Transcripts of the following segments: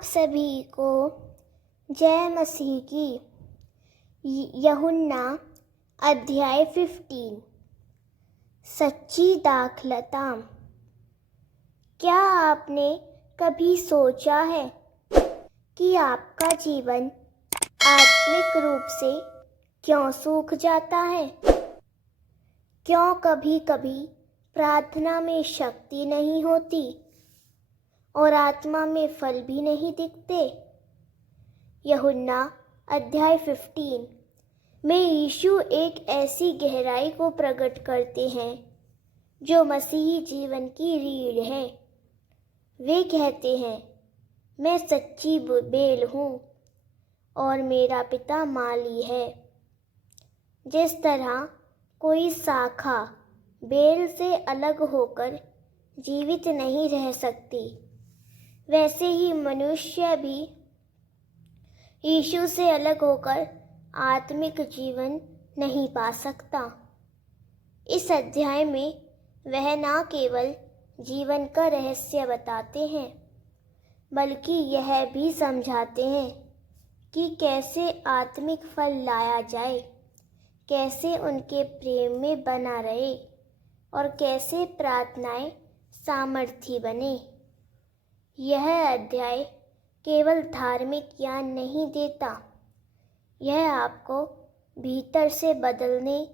आप सभी को जय मसीह की। यूहन्ना अध्याय 15। सच्ची दाखलता। क्या आपने कभी सोचा है कि आपका जीवन आत्मिक रूप से क्यों सूख जाता है? क्यों कभी कभी प्रार्थना में शक्ति नहीं होती और आत्मा में फल भी नहीं दिखते? यूहन्ना अध्याय 15 में यीशु एक ऐसी गहराई को प्रकट करते हैं जो मसीही जीवन की रीढ़ है। वे कहते हैं, मैं सच्ची बेल हूँ और मेरा पिता माली है। जिस तरह कोई शाखा बेल से अलग होकर जीवित नहीं रह सकती, वैसे ही मनुष्य भी यीशु से अलग होकर आत्मिक जीवन नहीं पा सकता। इस अध्याय में वह न केवल जीवन का रहस्य बताते हैं, बल्कि यह भी समझाते हैं कि कैसे आत्मिक फल लाया जाए, कैसे उनके प्रेम में बना रहे और कैसे प्रार्थनाएं सामर्थी बने। यह अध्याय केवल धार्मिक ज्ञान नहीं देता, यह आपको भीतर से बदलने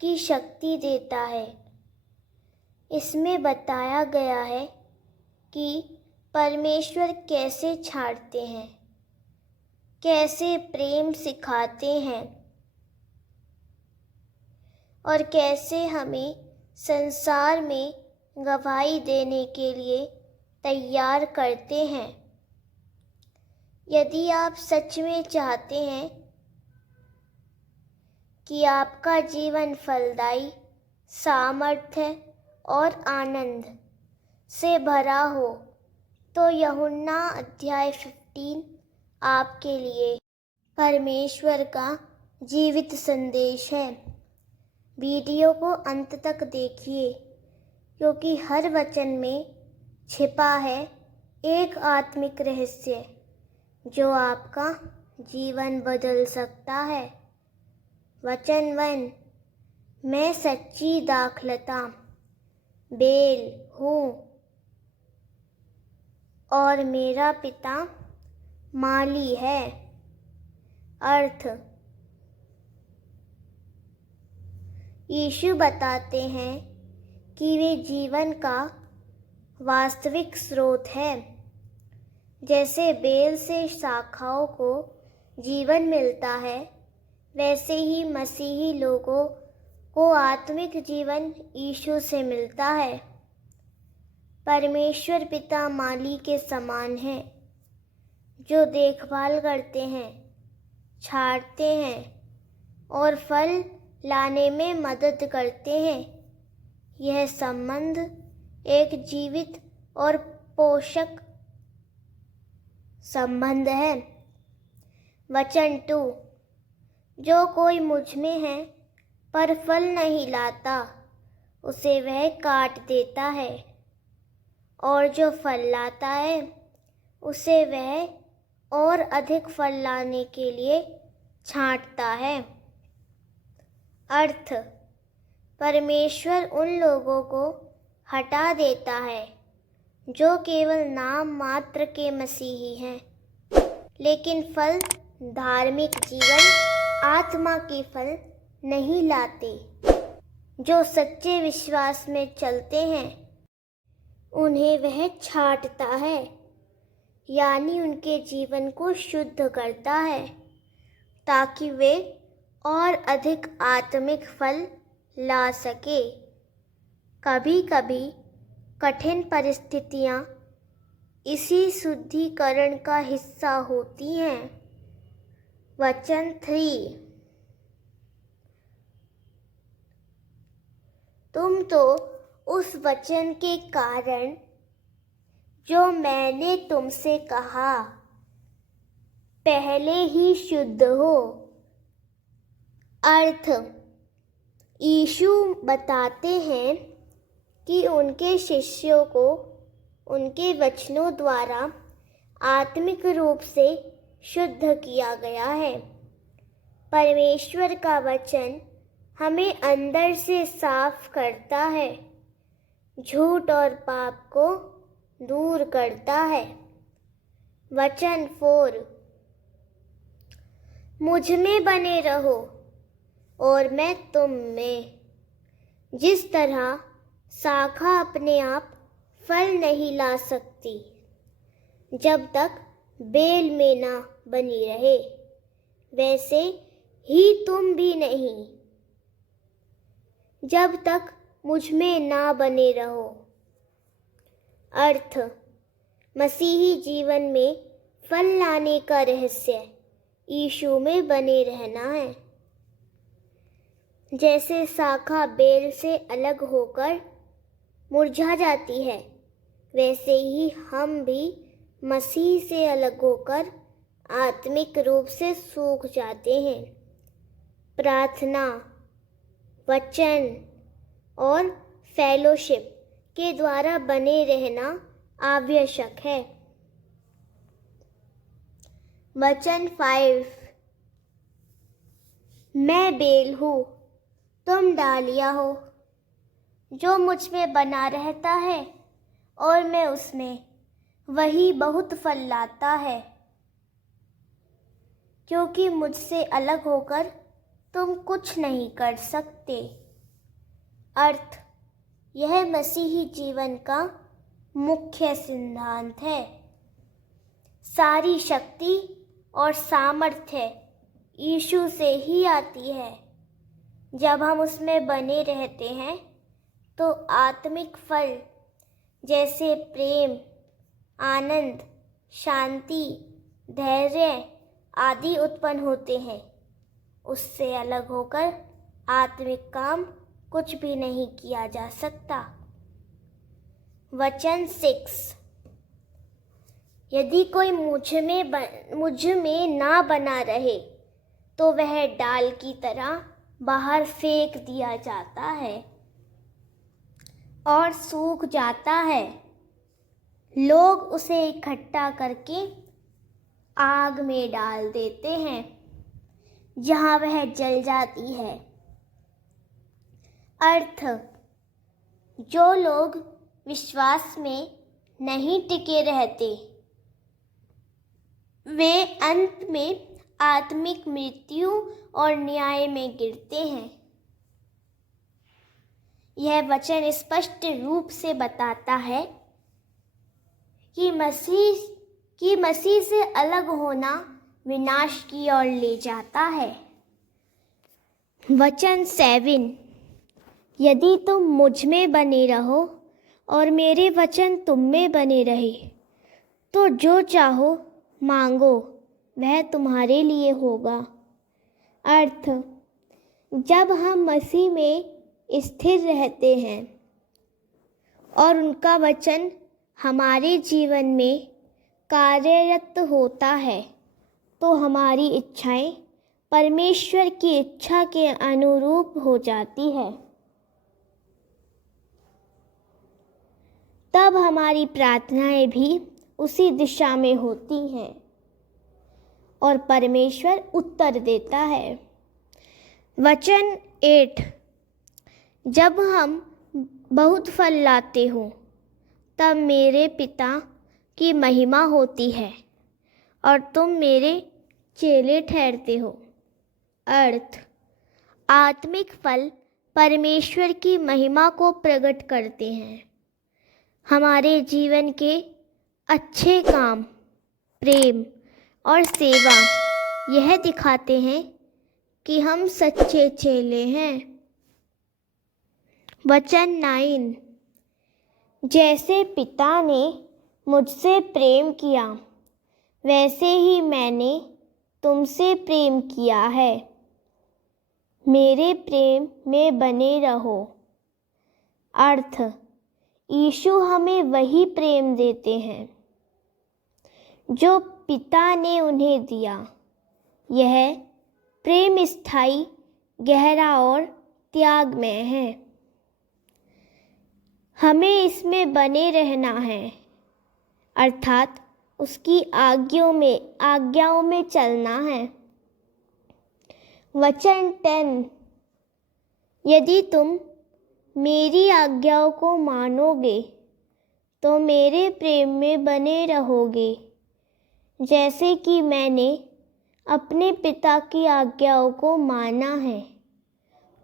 की शक्ति देता है। इसमें बताया गया है कि परमेश्वर कैसे छांटते हैं, कैसे प्रेम सिखाते हैं और कैसे हमें संसार में गवाही देने के लिए तैयार करते हैं। यदि आप सच में चाहते हैं कि आपका जीवन फलदायी, सामर्थ्य और आनंद से भरा हो, तो यूहन्ना अध्याय 15 आपके लिए परमेश्वर का जीवित संदेश है। वीडियो को अंत तक देखिए, क्योंकि हर वचन में छिपा है एक आत्मिक रहस्य जो आपका जीवन बदल सकता है। वचन 1, मैं सच्ची दाखलता बेल हूँ और मेरा पिता माली है। अर्थ, यीशु बताते हैं कि वे जीवन का वास्तविक स्रोत है। जैसे बेल से शाखाओं को जीवन मिलता है, वैसे ही मसीही लोगों को आत्मिक जीवन यीशु से मिलता है। परमेश्वर पिता माली के समान है, जो देखभाल करते हैं, छांटते हैं और फल लाने में मदद करते हैं। यह संबंध एक जीवित और पोषक संबंध है। वचन 2, जो कोई मुझ में है पर फल नहीं लाता, उसे वह काट देता है, और जो फल लाता है उसे वह और अधिक फल लाने के लिए छांटता है। अर्थ, परमेश्वर उन लोगों को हटा देता है जो केवल नाम मात्र के मसीही हैं, लेकिन फल धार्मिक जीवन, आत्मा के फल नहीं लाते। जो सच्चे विश्वास में चलते हैं, उन्हें वह छांटता है, यानी उनके जीवन को शुद्ध करता है, ताकि वे और अधिक आत्मिक फल ला सके। कभी कभी कठिन परिस्थितियां इसी शुद्धिकरण का हिस्सा होती हैं। वचन 3, तुम तो उस वचन के कारण जो मैंने तुमसे कहा पहले ही शुद्ध हो। अर्थ, यीशु बताते हैं कि उनके शिष्यों को उनके वचनों द्वारा आत्मिक रूप से शुद्ध किया गया है। परमेश्वर का वचन हमें अंदर से साफ करता है, झूठ और पाप को दूर करता है। वचन 4, मुझ में बने रहो और मैं तुम में। जिस तरह शाखा अपने आप फल नहीं ला सकती जब तक बेल में ना बनी रहे, वैसे ही तुम भी नहीं जब तक मुझ में ना बने रहो। अर्थ, मसीही जीवन में फल लाने का रहस्य यीशु में बने रहना है। जैसे शाखा बेल से अलग होकर मुरझा जाती है, वैसे ही हम भी मसीह से अलग होकर आत्मिक रूप से सूख जाते हैं। प्रार्थना, वचन और फेलोशिप के द्वारा बने रहना आवश्यक है। वचन 5, मैं बेल हूँ, तुम डालियाँ हो। जो मुझ में बना रहता है और मैं उसमें, वही बहुत फल लाता है, क्योंकि मुझसे अलग होकर तुम कुछ नहीं कर सकते। अर्थ, यह मसीही जीवन का मुख्य सिद्धांत है। सारी शक्ति और सामर्थ्य यीशु से ही आती है। जब हम उसमें बने रहते हैं तो आत्मिक फल जैसे प्रेम, आनंद, शांति, धैर्य आदि उत्पन्न होते हैं। उससे अलग होकर आत्मिक काम कुछ भी नहीं किया जा सकता। वचन 6, यदि कोई मुझ में ना बना रहे तो वह डाल की तरह बाहर फेंक दिया जाता है और सूख जाता है। लोग उसे इकट्ठा करके आग में डाल देते हैं, जहाँ वह जल जाती है। अर्थ, जो लोग विश्वास में नहीं टिके रहते, वे अंत में आत्मिक मृत्यु और न्याय में गिरते हैं। यह वचन स्पष्ट रूप से बताता है कि मसीह से अलग होना विनाश की ओर ले जाता है। वचन 7, यदि तुम मुझ में बने रहो और मेरे वचन तुम में बने रहे, तो जो चाहो मांगो, वह तुम्हारे लिए होगा। अर्थ, जब हम मसीह में स्थिर रहते हैं और उनका वचन हमारे जीवन में कार्यरत होता है, तो हमारी इच्छाएं परमेश्वर की इच्छा के अनुरूप हो जाती है। तब हमारी प्रार्थनाएं भी उसी दिशा में होती हैं और परमेश्वर उत्तर देता है। वचन 8, जब हम बहुत फल लाते हो, तब मेरे पिता की महिमा होती है और तुम मेरे चेले ठहरते हो। अर्थ, आत्मिक फल परमेश्वर की महिमा को प्रकट करते हैं। हमारे जीवन के अच्छे काम, प्रेम और सेवा यह दिखाते हैं कि हम सच्चे चेले हैं। वचन 9, जैसे पिता ने मुझसे प्रेम किया, वैसे ही मैंने तुमसे प्रेम किया है। मेरे प्रेम में बने रहो। अर्थ, यीशु हमें वही प्रेम देते हैं जो पिता ने उन्हें दिया। यह प्रेम स्थायी, गहरा और त्यागमय है। हमें इसमें बने रहना है, अर्थात उसकी आज्ञाओं में चलना है। वचन 10। यदि तुम मेरी आज्ञाओं को मानोगे तो मेरे प्रेम में बने रहोगे, जैसे कि मैंने अपने पिता की आज्ञाओं को माना है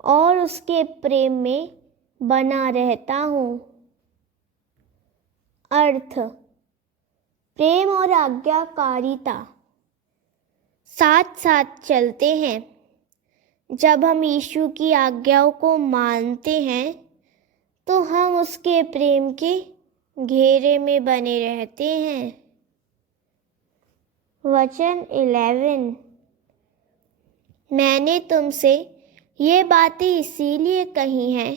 और उसके प्रेम में बना रहता हूँ। अर्थ: प्रेम और आज्ञाकारिता साथ साथ चलते हैं। जब हम यीशु की आज्ञाओं को मानते हैं तो हम उसके प्रेम के घेरे में बने रहते हैं। वचन 11। मैंने तुमसे ये बातें इसीलिए कही हैं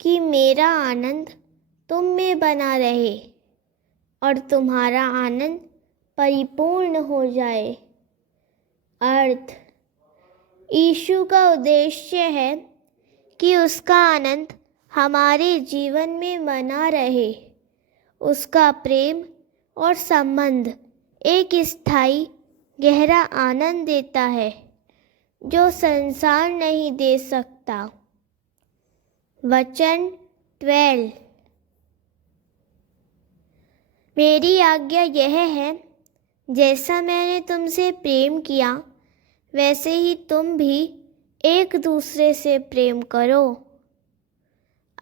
कि मेरा आनंद तुम में बना रहे और तुम्हारा आनंद परिपूर्ण हो जाए। अर्थ: यीशु का उद्देश्य है कि उसका आनंद हमारे जीवन में बना रहे। उसका प्रेम और संबंध एक स्थायी गहरा आनंद देता है जो संसार नहीं दे सकता। वचन 12। मेरी आज्ञा यह है, जैसा मैंने तुमसे प्रेम किया वैसे ही तुम भी एक दूसरे से प्रेम करो।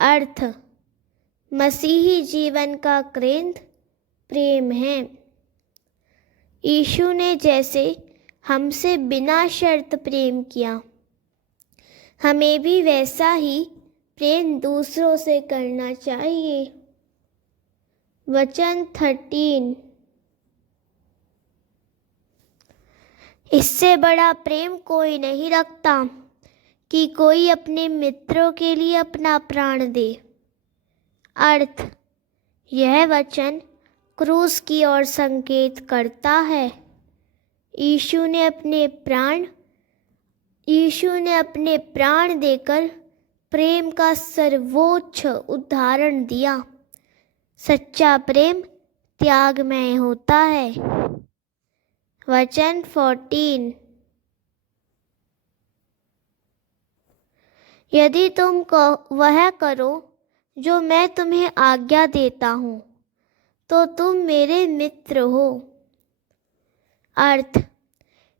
अर्थ: मसीही जीवन का केंद्र प्रेम है। यीशु ने जैसे हमसे बिना शर्त प्रेम किया, हमें भी वैसा ही प्रेम दूसरों से करना चाहिए। वचन 13। इससे बड़ा प्रेम कोई नहीं रखता कि कोई अपने मित्रों के लिए अपना प्राण दे। अर्थ: यह वचन क्रूस की ओर संकेत करता है। यीशु ने अपने प्राण देकर प्रेम का सर्वोच्च उदाहरण दिया। सच्चा प्रेम त्यागमय होता है। वचन 14। यदि तुम वह करो जो मैं तुम्हें आज्ञा देता हूँ तो तुम मेरे मित्र हो। अर्थ: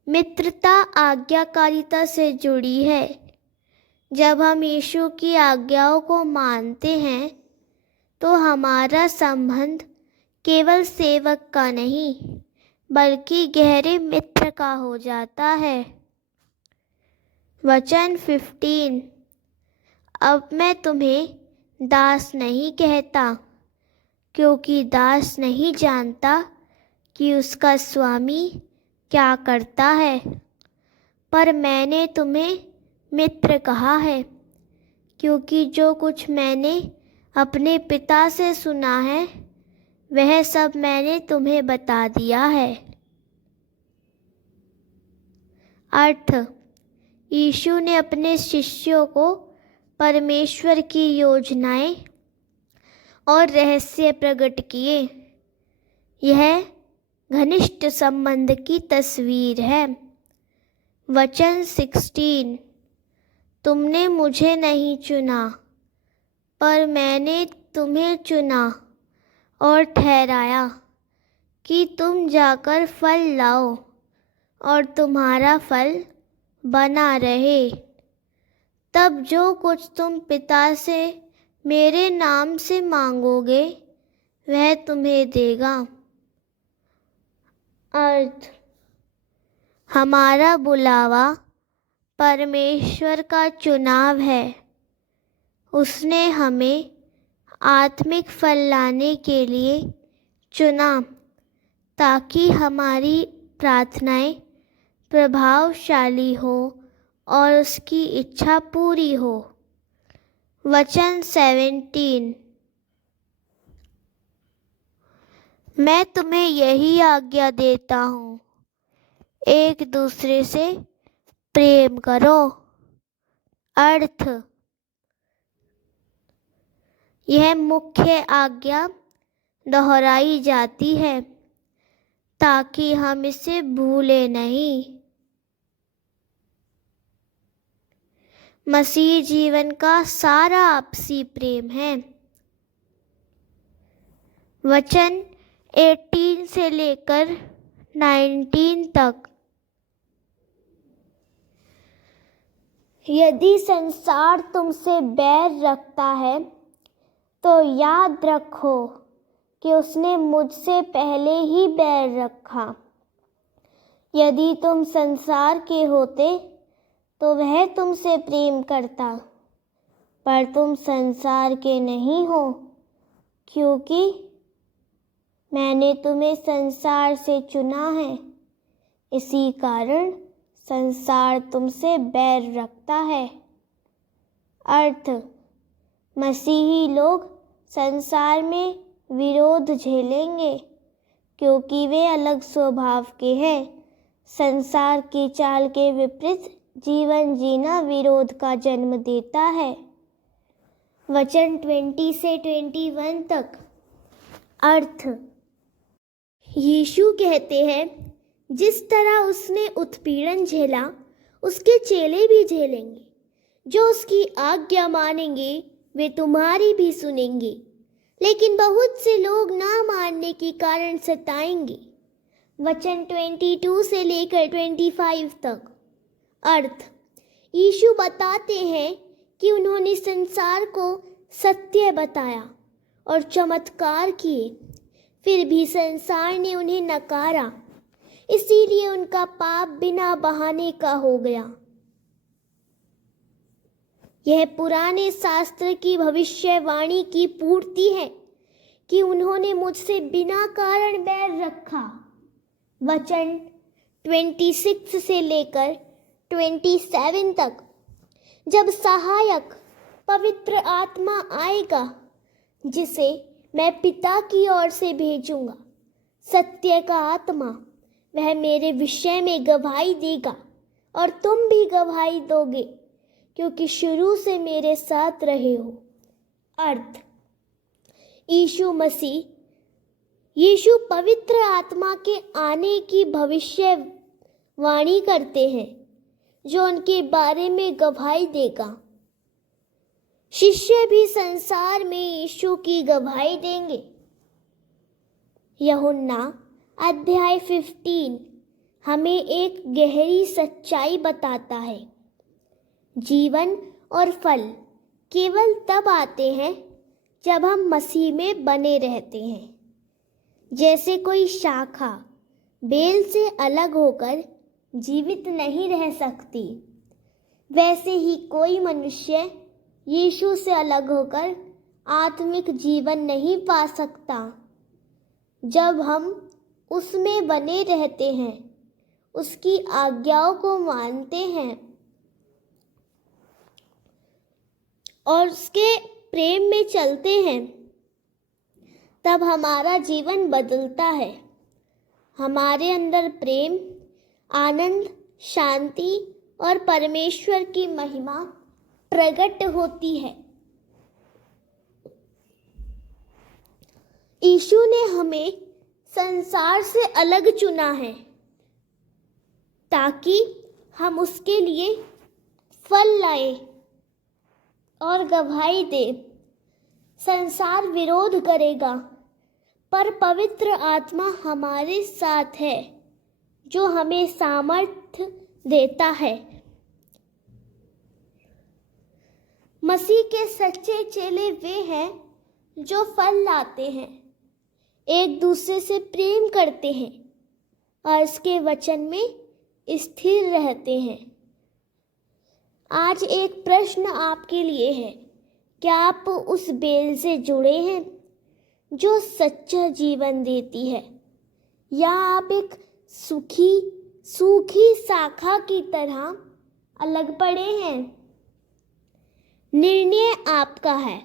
मित्रता आज्ञाकारिता से जुड़ी है। जब हम यीशु की आज्ञाओं को मानते हैं तो हमारा संबंध केवल सेवक का नहीं बल्कि गहरे मित्र का हो जाता है। वचन 15। अब मैं तुम्हें दास नहीं कहता, क्योंकि दास नहीं जानता कि उसका स्वामी क्या करता है, पर मैंने तुम्हें मित्र कहा है, क्योंकि जो कुछ मैंने अपने पिता से सुना है वह सब मैंने तुम्हें बता दिया है। अर्थ: यीशु ने अपने शिष्यों को परमेश्वर की योजनाएं और रहस्य प्रकट किए। यह घनिष्ठ संबंध की तस्वीर है। वचन 16। तुमने मुझे नहीं चुना, पर मैंने तुम्हें चुना और ठहराया कि तुम जाकर फल लाओ और तुम्हारा फल बना रहे। तब जो कुछ तुम पिता से मेरे नाम से मांगोगे वह तुम्हें देगा। अर्थ: हमारा बुलावा परमेश्वर का चुनाव है। उसने हमें आत्मिक फल लाने के लिए चुना ताकि हमारी प्रार्थनाएं प्रभावशाली हो और उसकी इच्छा पूरी हो। वचन 17। मैं तुम्हें यही आज्ञा देता हूँ, एक दूसरे से प्रेम करो। अर्थ: यह मुख्य आज्ञा दोहराई जाती है। ताकि हम इसे भूले नहीं। मसीह जीवन का सारा आपसी प्रेम है। वचन 18 से लेकर 19 तक। यदि संसार तुमसे बैर रखता है तो याद रखो कि उसने मुझसे पहले ही बैर रखा। यदि तुम संसार के होते तो वह तुमसे प्रेम करता, पर तुम संसार के नहीं हो, क्योंकि मैंने तुम्हें संसार से चुना है। इसी कारण संसार तुमसे बैर रखता है। अर्थ, मसीही लोग संसार में विरोध झेलेंगे, क्योंकि वे अलग स्वभाव के हैं। संसार की चाल के विपरीत जीवन जीना विरोध का जन्म देता है। वचन 20 से 21 तक। अर्थ, यीशु कहते हैं, जिस तरह उसने उत्पीड़न झेला उसके चेले भी झेलेंगे। जो उसकी आज्ञा मानेंगे वे तुम्हारी भी सुनेंगे, लेकिन बहुत से लोग ना मानने के कारण सताएंगे। वचन 22 से लेकर 25 तक। अर्थ, यीशु बताते हैं कि उन्होंने संसार को सत्य बताया और चमत्कार किए, फिर भी संसार ने उन्हें नकारा, इसीलिए उनका पाप बिना बहाने का हो गया। यह पुराने शास्त्र की भविष्यवाणी की पूर्ति है कि उन्होंने मुझसे बिना कारण बैर रखा। वचन 26 से लेकर 27 तक। जब सहायक पवित्र आत्मा आएगा, जिसे मैं पिता की ओर से भेजूंगा, सत्य का आत्मा, वह मेरे विषय में गवाही देगा और तुम भी गवाही दोगे, क्योंकि शुरू से मेरे साथ रहे हो। अर्थ, यीशु पवित्र आत्मा के आने की भविष्यवाणी करते हैं, जो उनके बारे में गवाही देगा। शिष्य भी संसार में यीशु की गवाही देंगे। यूहन्ना अध्याय 15 हमें एक गहरी सच्चाई बताता है। जीवन और फल केवल तब आते हैं जब हम मसीह में बने रहते हैं। जैसे कोई शाखा बेल से अलग होकर जीवित नहीं रह सकती, वैसे ही कोई मनुष्य यीशु से अलग होकर आत्मिक जीवन नहीं पा सकता। जब हम उसमें बने रहते हैं, उसकी आज्ञाओं को मानते हैं और उसके प्रेम में चलते हैं, तब हमारा जीवन बदलता है। हमारे अंदर प्रेम, आनंद, शांति और परमेश्वर की महिमा प्रकट होती है। यीशु ने हमें संसार से अलग चुना है ताकि हम उसके लिए फल लाए और गवाही दे। संसार विरोध करेगा, पर पवित्र आत्मा हमारे साथ है, जो हमें सामर्थ्य देता है। मसीह के सच्चे चेले वे हैं जो फल लाते हैं, एक दूसरे से प्रेम करते हैं और इसके वचन में स्थिर रहते हैं। आज एक प्रश्न आपके लिए है, क्या आप उस बेल से जुड़े हैं जो सच्चा जीवन देती है, या आप एक सूखी शाखा की तरह अलग पड़े हैं? निर्णय आपका है।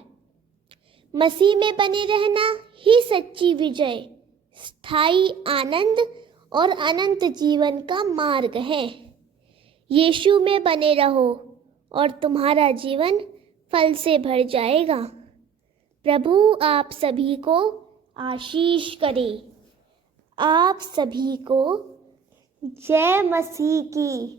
मसीह में बने रहना ही सच्ची विजय, स्थायी आनंद और अनंत जीवन का मार्ग है। यीशु में बने रहो और तुम्हारा जीवन फल से भर जाएगा। प्रभु आप सभी को आशीष करे। आप सभी को जय मसीह की।